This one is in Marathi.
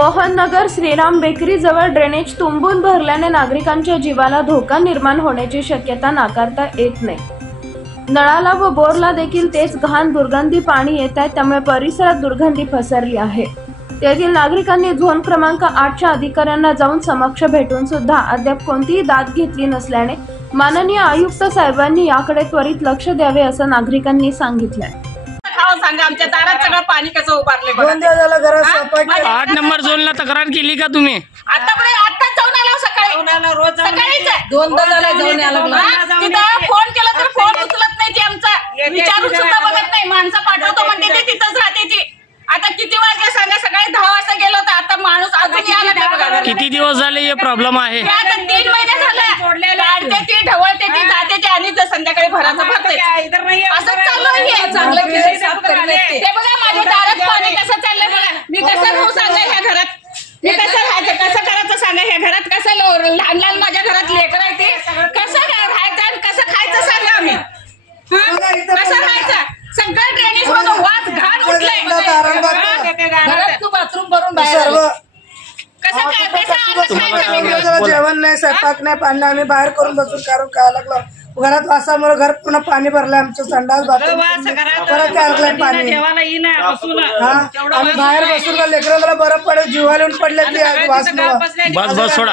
मोहननगर श्रीराम बेकरी जवळ ड्रेनेज तुंबून भरल्याने नागरिकांच्या जीवाला धोका निर्माण होण्याची शक्यता नाकारता येत नाही। नळाला व बोरला देखील तेच घाण दुर्गंधी पाणी येत आहे, त्यामुळे परिसरात दुर्गंधी पसरली आहे। तेथील नागरिकांनी झोन क्रमांक 8च्या अधिकाऱ्यांना जाऊन समक्ष भेटून सुद्धा अद्याप कोणतीही दाद घेतली नसल्याने माननीय आयुक्त साहेबांनी याकडे त्वरित लक्ष द्यावे असं नागरिकांनी सांगितलंय। सांगा आमच्या दारात सगळं पाणी कसं उभारले। 8 नंबर झोनला तक्रार केली का तुम्ही? आतापर्यंत आत्ताच जाऊन आलो सकाळी रोज सकाळीच दोनदा झाला जाऊन आलो। तिथं फोन केला तर फोन उचलत नाही ती आमचा, विचारून सुद्धा बघत नाही। माणसं पाठवतो म्हणते ते तिथंच राहते ती। आता किती वाजले सांगा? सकाळी 10 वाजता गेलो तर आता माणूस अजून आला नाही बघा। किती दिवस झाले हे प्रॉब्लेम आहे? आता 3 महिने झाले काढते ती ढवळते ती जाते ती आणि संध्याकाळी भराचं भरते असं चालू आहे। चांगलं ते बघा माझ्या दारात पाणी कसं चाललंय बघा। मी कसं राहू सांगा ह्या घरात? मी कसं राहायचं कसं करायचं सांगा? ह्या घरात कसं लहान लहान माझ्या घरात लेकर आहे ते कसं राहायचं आणि कसं खायचं सांगा? आम्ही कसं राहायचं? सगळं ड्रेनेज मधून वास घाण उठलंय घरात बाथरूम भरून बाहेर कसं काय? जेवण नाही, स्वयंपाक नाही, पाणी आम्ही बाहेर करून बसून काय लागलं घरात वासामुळे घर पुन्हा पाणी भरलंय आमचं संडास बाथरूम परत लागलंय पाणी। आम्ही बाहेर बसून लेकराला बरं पडेल जीवाला पडले ते वास बस सोडा।